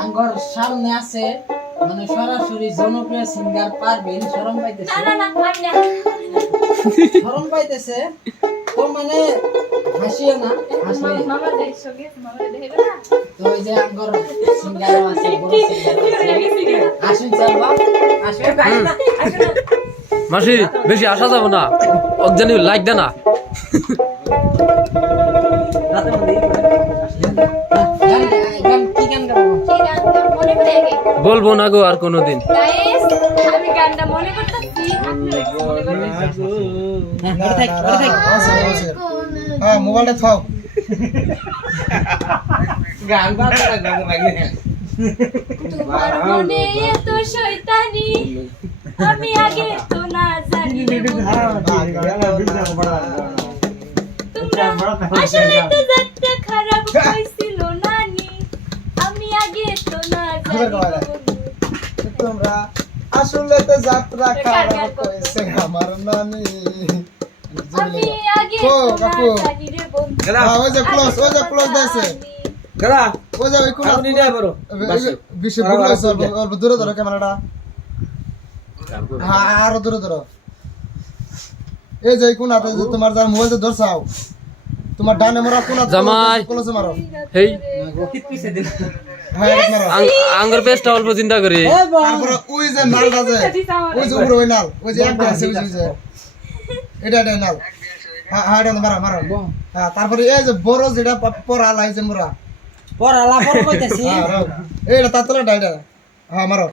আঙ্গর সামনে আছে মানে সরাসরি জনপ্রিয় সিঙ্গার পারবেন শরম পাইতেছে শরম পাইতেছে তো মানে হাসিও না হাসলে তো ওই যে আঙ্গর সিঙ্গার আছে বড় সিঙ্গার আসুন চলবা আসুন মাসি বেশি আসা যাব না অজ্ঞানী লাইক দে না গান কি গান গাবো বলবো না গো আর কোনোদিন আমি গানটা মনে করতেছি হ্যাঁ মোবাইলটা থাও গান বাজে না গান তোমার মনে এত শয়তানি আমি আগে তো না জানি তোমরা আসলে তো যাত্রা খারাপ হয়েছিল নানি আমি আগে তো না জানি তোমরা আসলে তো যাত্রা খারাপ হয়েছে আমার নানি আমি আগে ও, তো না কাকু। জানি রে বন্ধু ওই যে ক্লোজ দিয়েছে গেলা ওই যে ওই কোন আপনি যাই বড় বিশ্ব অল্প দূরে ধরো ক্যামেরাটা হ্যাঁ আরো দূরে ধরো এই যে কোন হাতে যে তোমার যার মোবাইল ধরছাও তোমার ডানে মোরা কোন হাতে জামাই। ক্লোজে মারো হেই গতিত পিছে দিন হ্যাঁ এটা মারো আঙ্গুর পেস্টটা অল্প চিন্তা করি তারপরে ওই যে নালটা যে ওই যে উপরে ওই নাল ওই যে একটা আছে ওই যে এটা নাল হ্যাঁ হ্যাঁ এটা মারো মারো হ্যাঁ তারপরে এই যে বড় যেটা পরা লাই যে মোরা পড়ালা পড় কইতেছি হ্যাঁ এইটা তাতলা ডাইটা হ্যাঁ মারো